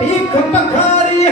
भीख मखारी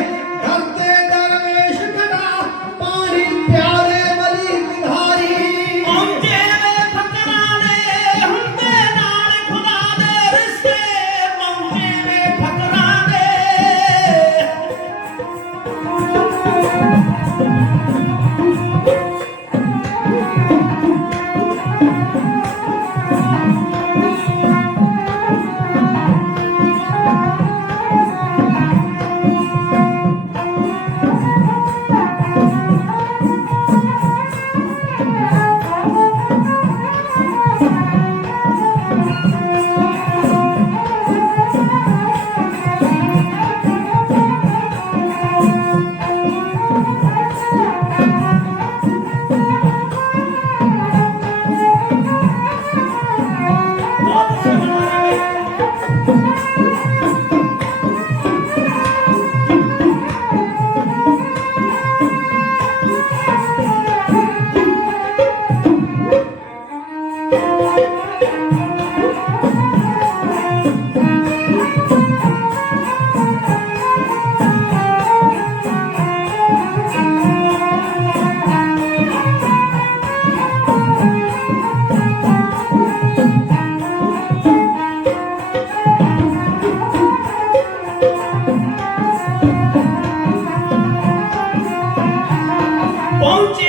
ponte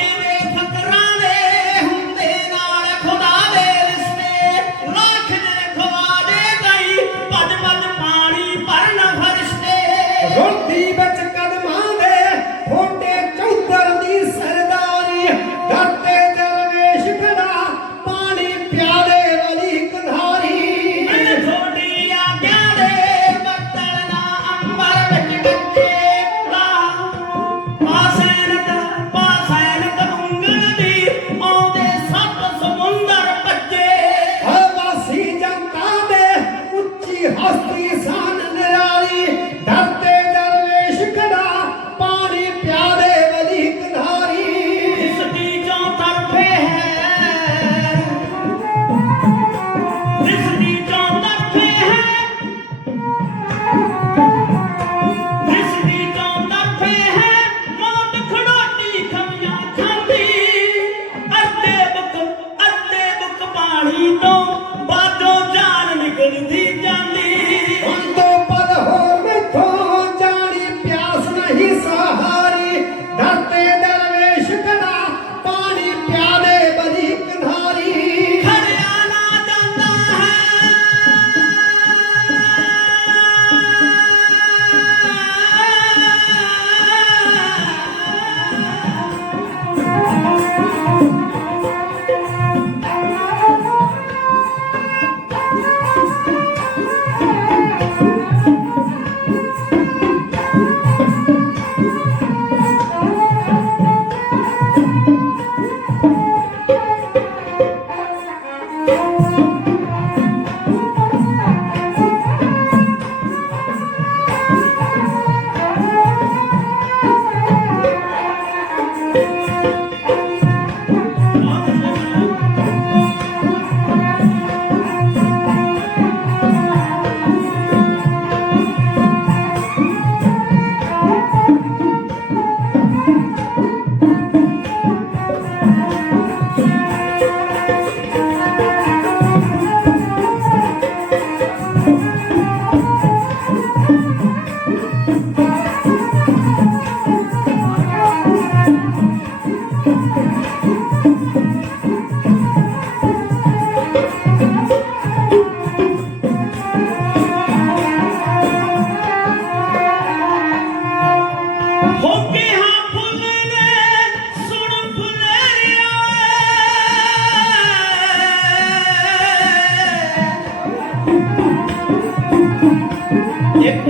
ਇੱਕ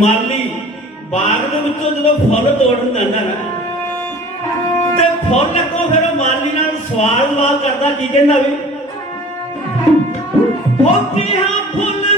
ਮਾਲੀ ਬਾਗ ਦੇ ਵਿੱਚੋਂ ਜਦੋਂ ਫੁੱਲ ਤੋੜਨ ਜਾਂਦਾ ਨਾ, ਤੇ ਫੁੱਲ ਕੋ ਫਿਰ ਉਹ ਮਾਲੀ ਨਾਲ ਸਵਾਲ ਜਵਾਬ ਕਰਦਾ, ਕੀ ਕਹਿੰਦਾ ਵੀ? ਹੋਤੀ ਹਾਂ ਫੁੱਲ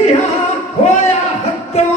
ಫೀಹಾ ಹೋಯ ಹತ್ತಂ